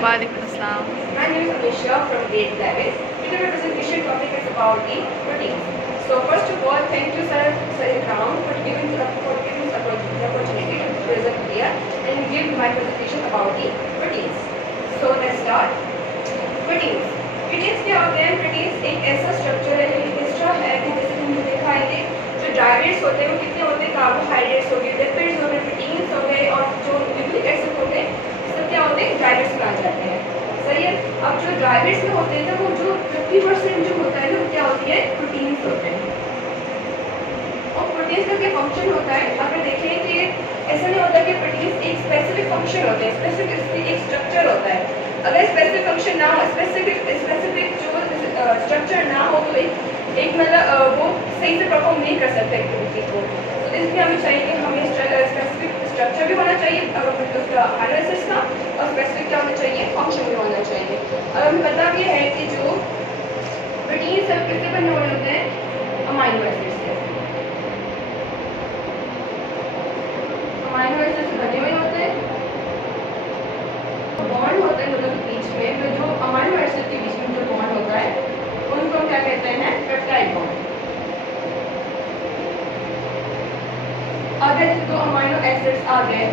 Walaikum Assalam. My name is Amisha from grade 11. Today my presentation topic is about the proteins. So first of all, thank you Sir Ikram for giving us the opportunity to present here and give my presentation about the proteins. So let's start. Proteins. Proteins क्या होते हैं? Proteins एक ऐसा structure है, एक extra है कि जैसे हमने देखा है कि जो ड्राइवेट्स होते हैं वो कितने होते हैं? कार्बोहाइड्रेट्स हो गए, लिपिड्स हो गए, प्रोटीन्स हो गए और जो न्यूक्लिक एसिड हो गए, सब क्या होते हैं? ड्राइवेट्स में आ जाते हैं। सही है। अब जो ड्राइवेट्स में होते हैं ना, वो जो 50% जो होता है ना, वो क्या होती है? प्रोटीन्स होते हैं। और प्रोटीन्स का क्या फंक्शन होता है? अगर देखें कि ऐसा नहीं होता कि प्रोटीन्स एक स्पेसिफिक फंक्शन होते हैं, स्पेसिफिक एक स्ट्रक्चर होता है। अगर स्पेसिफिक फंक्शन ना हो, स्पेसिफिक जो स्ट्रक्चर ना हो तो एक मतलब वो सही से परफॉर्म नहीं कर सकते एक्टिविटी को। तो इसलिए हमें चाहिए कि हमें स्पेसिफिक स्ट्रक्चर भी होना चाहिए उसका अमीनो एसिड्स का, और स्पेसिफिक क्या होना चाहिए? फंक्शन भी होना चाहिए। और हमें पता भी है कि जो प्रोटीन सब किससे बने हुए होते हैं? अमीनो एसिड से। अमीनो एसिड से बने हुए होते हैं। बॉन्ड होते हैं दोनों के बीच में, तो जो अमीनो एसिड के बीच में जो बॉन्ड होता है उनको हम क्या कहते हैं? Peptide bond. अगर दो अमीनो एसिड्स आ गए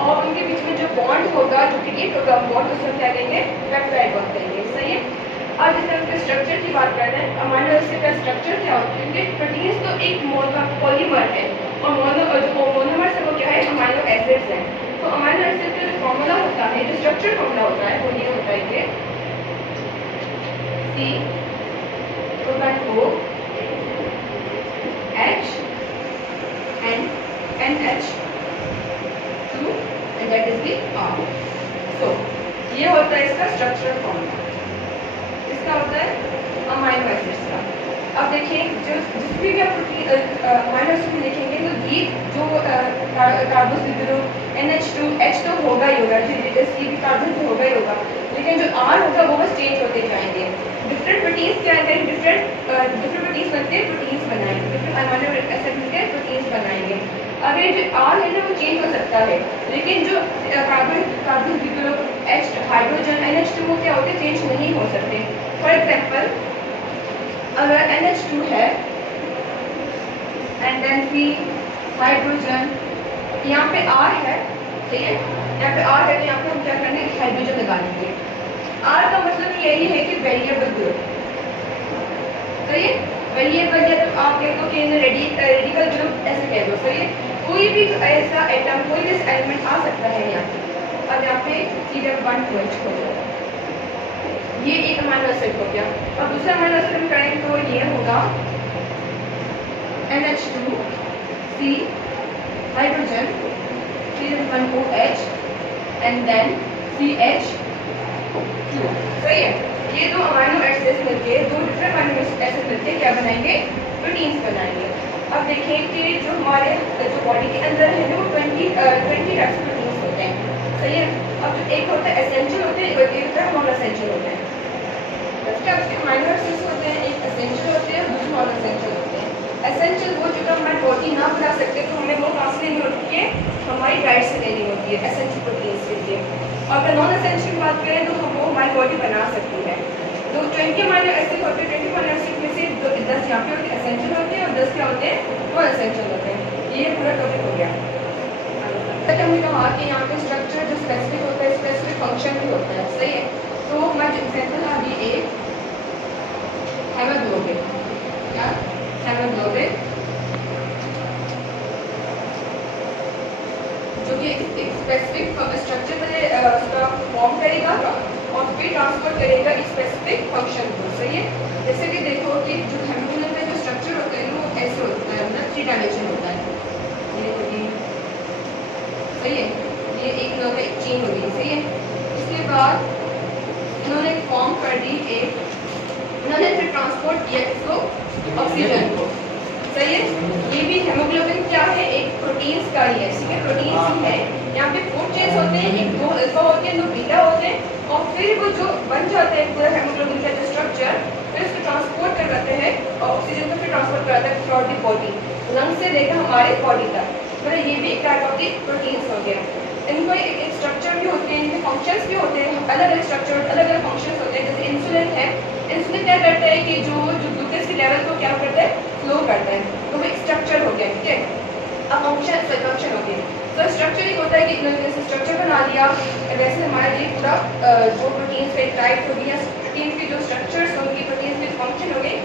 और उनके बीच में जो बॉन्ड होगा, जो क्रिएट होगा बॉन्ड, उसको क्या कहेंगे? पेप्टाइड बॉन्ड कहेंगे। सही है। अब जैसे हम इसके स्ट्रक्चर की बात कर रहे हैं, अमीनो एसिड का स्ट्रक्चर क्या होता है? क्योंकि प्रोटीन्स तो एक पॉलीमर है और जो मोनोमर से वो क्या है? अमीनो एसिड्स हैं। तो अमीनो एसिड का जो फॉर्मूला होता है, जो स्ट्रक्चर फॉर्मूला होता है, वो ये होता है कि O H and NH2 and that is the R. So ये होता है इसका स्ट्रक्चर फॉर्मूला। इसका होता है अमीनो एसिड्स का। अब देखिए जिस भी आप अमीनो एसिड लिखेंगे तो ये जो कार्बोक्सिल NH2 H तो होगा ही होगा, ये भी कार्बन तो होगा ही होगा, लेकिन जो R होगा वो बस चेंज होते जाएंगे। डिफरेंट प्रोटीन्स क्या है? डिफरेंट प्रोटीन्स बनते हैं, प्रोटीन्स बनाएंगे, डिफरेंट अमीनो एसिड मिलकर प्रोटीन्स बनाएंगे। अगर जो R है ना वो चेंज हो सकता है, लेकिन जो कार्बन H हाइड्रोजन NH2 वो क्या होते हैं? चेंज नहीं हो सकते। फॉर एग्जाम्पल अगर NH2 है एंड देन C हाइड्रोजन, यहाँ पे R है, ठीक है, यहाँ पे R है तो यहाँ पे हम क्या करेंगे? हाइड्रोजन लगा देंगे। R का मतलब यही है कि वेरिएबल ग्रुप। सही है। वेरिएबल या तो आप कह दो कि रेडिकल ग्रुप ऐसे कह दो। सही है। कोई भी ऐसा एटम, कोई भी एलिमेंट आ सकता है यहाँ पे। अब यहाँ पे C1 हो गया, ये एक अमीनो एसिड हो गया। अब दूसरा अमीनो एसिड हम करें तो ये होगा NH2 C hydrogen C1OH and then CH2। सही है। ये दो अमीनो एसिड्स मिलके, दो डिफरेंट अमीनो एसिड मिलके क्या बनाएंगे? प्रोटीन्स बनाएंगे। अब देखें कि जो हमारे जो बॉडी के अंदर है ना वो 20 टाइप्स प्रोटीन्स होते हैं। सही है। अब जो एक होता है एसेंशियल होते हैं, एक होता है नॉन एसेंशियल होते हैं। अमीनो एसिड्स होते हैं, एक एसेंशियल होते हैं और दूसरे नॉन एसेंशियल होते हैं। एसेंशियल वो जो हमारी बॉडी ना बना सकते तो हमें वो कहाँ से लेनी होती है? हमारी डाइट से लेनी होती है एसेंशियल प्रोटीन्स के लिए। और अगर नॉन एसेंशियल की बात करें तो वो हमारी बॉडी बना सकती है। तो 20 अमीनो एसिड होते हैं, 20 अमीनो एसिड में से 10 यहाँ पे होते हैं एसेंशियल होते हैं और 10 क्या होते हैं? नॉन एसेंशियल होते हैं। ये पूरा टॉपिक हो गया। हमने कहा कि यहाँ पे स्ट्रक्चर जो स्पेसिफिक होता है, स्पेसिफिक फंक्शन भी होता है। सही है। तो हमारा एग्जाम्पल अभी एक हेमोग्लोबिन, क्या हेमोग्लोबिन जो कि एक स्पेसिफिक स्ट्रक्चर में उसका फॉर्म करेगा और फिर ट्रांसफर करेगा एक स्पेसिफिक फंक्शन को। सही है। जैसे कि देखो कि जो हेमोग्लोबिन में जो स्ट्रक्चर होता है वो ऐसे होता है, मतलब 3 डायमेंशन होता है। सही है। ये एक चेन हो गई। सही है। इसके बाद इन्होंने फॉर्म कर दी इन्होंने फिर ट्रांसपोर्ट किया इसको ऑक्सीजन को। सही है। ये भी हेमोग्लोबिन क्या है? एक प्रोटीन्स का ही है। ठीक है। प्रोटीन्स ही है। यहाँ पे 4 चेन्स होते हैं, एक 2 अल्फा होते हैं, 2 बीटा होते हैं, और फिर वो जो बन जाते हैं पूरा हेमोग्लोबिन का जो स्ट्रक्चर, फिर इसको ट्रांसपोर्ट करवाते हैं और ऑक्सीजन को फिर ट्रांसपोर्ट कराता है थ्रू द बॉडी, लंग से लेकर हमारे बॉडी तक। मतलब ये भी एक टाइप ऑफ द प्रोटीन्स हो गया। इनको एक स्ट्रक्चर भी होते हैं, इनके फंक्शंस भी होते हैं अलग अलग स्ट्रक्चर, अलग अलग फंक्शन होते हैं। जैसे इंसुलिन है, इंसुलिन क्या करता है कि जो ग्लूकोज के लेवल को क्या करता है, स्लो करता है, तो वो एक स्ट्रक्चर हो गया, ठीक है। अब फंक्शन हो गया, तो स्ट्रक्चर एक होता है कि इन्होंने जैसे स्ट्रक्चर बना लिया, वैसे हमारे लिए पूरा जो प्रोटीन्स का एक टाइप होगी या प्रोटीन्स के जो स्ट्रक्चर्स होंगे, प्रोटीन्स के फंक्शन होंगे,